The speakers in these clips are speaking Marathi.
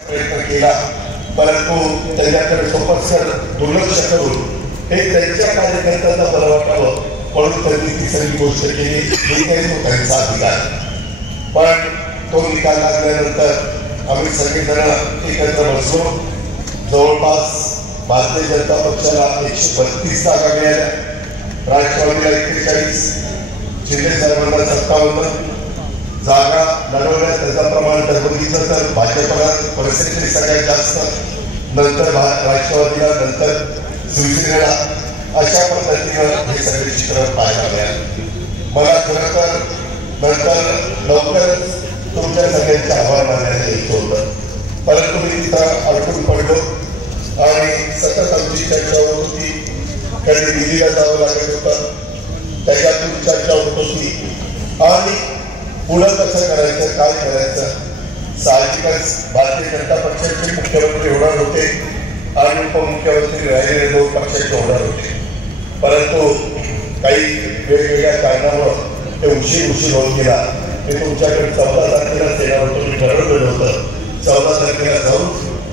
प्रयत्न केला, परंतु त्यांच्याकडे सोपस्कर दुर्लक्ष करून हे त्यांच्या कार्यकर्त्यांना बरं वाटावं म्हणून त्यांनी ती सगळी गोष्ट केली. ही काही तो त्यांचा अधिकार. पण तो निकाल लागल्यानंतर आम्ही सगळेजण एकत्र बसलो. जवळपास भारतीय जनता पक्षाला 132 जागा मिळाल्या, राष्ट्रवादीला 41, शिंदे साहेबांना 57 जागा लढवल्या. त्याचं प्रमाण जर बघितलं तर भाजपला पर्सेंटेज सगळ्यात जास्त, नंतर राष्ट्रवादीला, नंतर शिवसेनेला. अशा पद्धतीनं हे सगळे चित्र पाहायला मिळाले. मला खरं तर नंतर लवकरच तुमच्या सगळ्यांचे आभार मानायला यायचं होतं, परंतु मी तिथं अडकून पडलो आणि सतत आमची चर्चा होत होती. कधी दिल्लीला जावं लागत होतं, त्याच्यातून चर्चा होत होती आणि पुढं कसं करायचं, काय करायचं. साहजिकच भारतीय जनता पक्षाचे मुख्यमंत्री होणार होते आणि उपमुख्यमंत्री राहिलेले 2 पक्षाचे होणार होते, परंतु काही वेगवेगळ्या कारणामुळे ते उशीर होत गेला. मी तुमच्याकडे 14 तारखेला येणार होतो. मी ठरवलेलं होतं 14 तारखेला जाऊन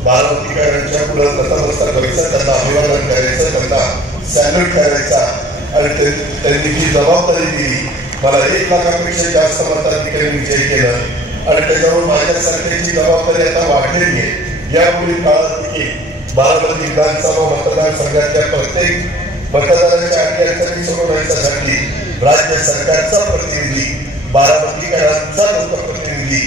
बारामतीकरांच्या पुढे नतमस्तक व्हायचं, त्यांना अभिवादन करायचं, त्यांना सॅल्यूट करायचा आणि त्यांनी जी जबाबदारी दिली, मला 1 लाखापेक्षा जास्त मताधिकारी विजय केलं आणि त्याच्यावर माझ्यासारख्याची जबाबदारी आता वाढलेली आहे. यापुढील काळात देखील बारामती विधानसभा मतदारसंघातल्या प्रत्येक मतदाराच्या अडचणी सोडवण्यासाठी राज्य सरकारचा प्रतिनिधी, बारामतीकरांचा लोकप्रतिनिधी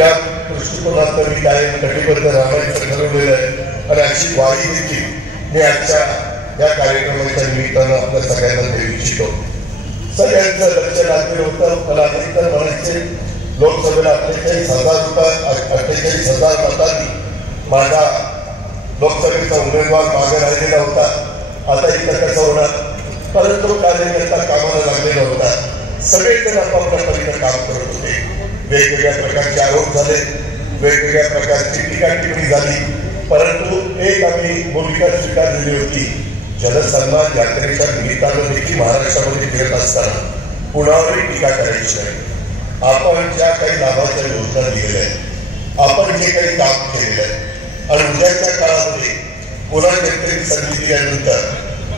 या दृष्टिकोनात मी कायम कटिबद्ध राहण्याचं ठरवलेलं आहे. आणि अशी ग्वाही देखील मी आजच्या या कार्यक्रमाच्या निमित्तानं आपल्या सगळ्यांना देऊ इच्छितो. सगळ्यांचं लक्ष लागलेलं होतं. मला तर म्हणायचे, लोकसभेला 48,000 मतांनी माझा लोकसभेचा उमेदवार मागे राहिलेला होता. आता इथं कसं होणार, परंतु कार्यकर्ता कामाला लागलेला होता. सगळेजण आपापल्या परीने काम करत होते. वेगवेगळ्या प्रकारचे आरोप झाले, वेगवेगळ्या प्रकारची टीका टिप्पणी झाली, परंतु एक आम्ही भूमिका स्वीकारलेली होती. जनसन्मान यात्रेच्या निमित्तानं देखील महाराष्ट्रामध्ये फिरत असताना कुणावरही टीका करायची नाही. आपण ज्या काही लाभाच्या योजना दिलेल्या आहेत, आपण जे काही काम केलेलं आहे आणि उद्याच्या काळामध्ये पुन्हा जनतेने संधी दिल्यानंतर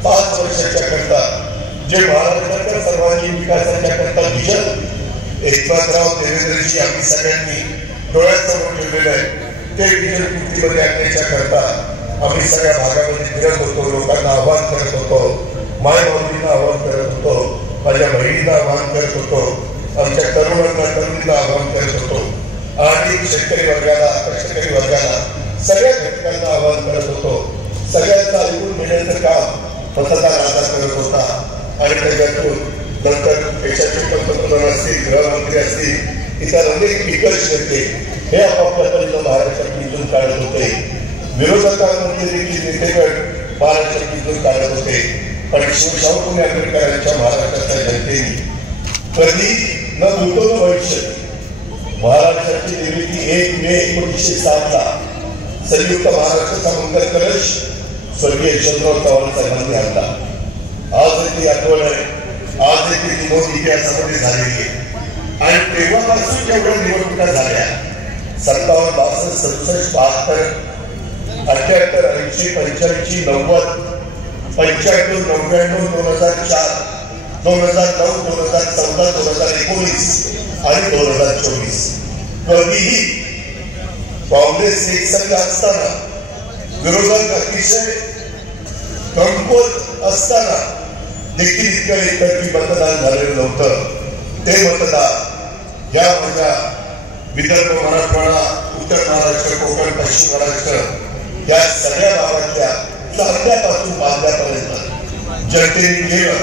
5 वर्षाच्या करता जे महाराष्ट्राच्या सर्वांगीण विकासाच्या करता विजन एकनाथराव देवेंद्रजी आम्ही सगळ्यांनी डोळ्यासमोर ठेवलेलं आहे, ते विजन पूर्तीमध्ये आणण्याच्या करता आम्ही सगळ्या भागामध्ये फिरत होतो. लोकांना आवाहन करत होतो, मायबाबींना आवाहन करत होतो, माझ्या बहिणींना आवाहन करत होतो, आमच्या तरुणींना आवाहन करत होतो आणि शेतकरी वर्गाला, कष्टकरी वर्गाला, सगळ्या घटकांना आवाहन करत होतो. सगळ्यांचं ऐकून घेण्याचं काम मतदार आता करत होता आणि त्याच्यातून नंतर देशाचे पंतप्रधान असतील, गृहमंत्री असतील, इतर अनेक दिग्गज नेते हे आपापल्या परीने महाराष्ट्रात निवडून काढत होते. विरोधकांमध्ये देखील नेतेगण महाराष्ट्रात निवडून काढत होते. पण शिवशाहू पुणे आंबेडकरांच्या महाराष्ट्राच्या जनतेने कधी न भूतो न भविष्य महाराष्ट्राची निर्मिती 1 मे 1907 संयुक्त महाराष्ट्राचा मंगल कलश स्वर्गीय यशवंतराव चव्हाण साहेबांनी आणला. आज ती आठवण आहे, आज ती नोंद इतिहासामध्ये झालेली आहे. आणि तेव्हापासून जेवढ्या निवडणुका झाल्या 57, 62, 67, 72, 78, 80, 85, 90, 95, 99, 2004, 2009, 2014, 2019 आणि 2024 कधीही काँग्रेस एकसंघ असताना, विरोधक अतिशय कमकुवत असताना देखील इतकं एकतर्फी मतदान झालेलं नव्हतं. ते मतदान या माझ्या विदर्भ, मराठवाडा, उत्तर महाराष्ट्र, कोकण, पश्चिम महाराष्ट्र या सगळ्या भागातल्या चांगल्यापासून बांधल्यापर्यंत जनतेने केलं.